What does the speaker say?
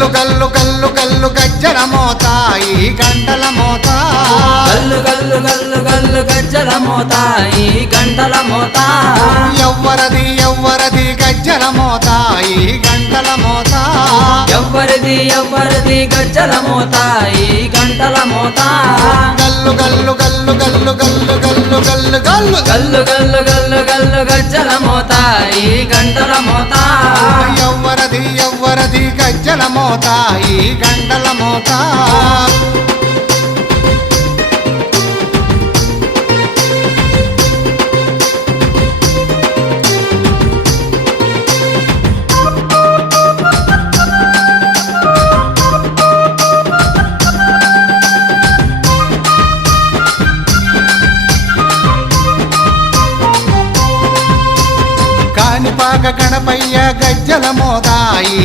గల్లు గల్లు గల్లు గల్లు గజ్జల మోత ఈ గంటల మోత గల్లు గల్లు గల్లు గల్లు గజ్జల మోత ఈ గంటల మోత ఎవ్వరది ఎవ్వరది గజ్జల మోత ఈ గంటల మోత ఎవ్వరిది ఎవ్వరిది గజ్జల మోత ఈ గంటల మోత గల్లు గల్లు గల్లు గల్లు గల్లు గల్లు గల్లు గల్లు గల్లు గల్లు గల్లు గల్లు గజ్జల మోత ఈ గంటల మోత ఎవ్వరది ఎవ్వరది గజ్జల మోత ఈ గంటల మోత కాణిపాక గణపయ్య గజ్జల మోత ఈ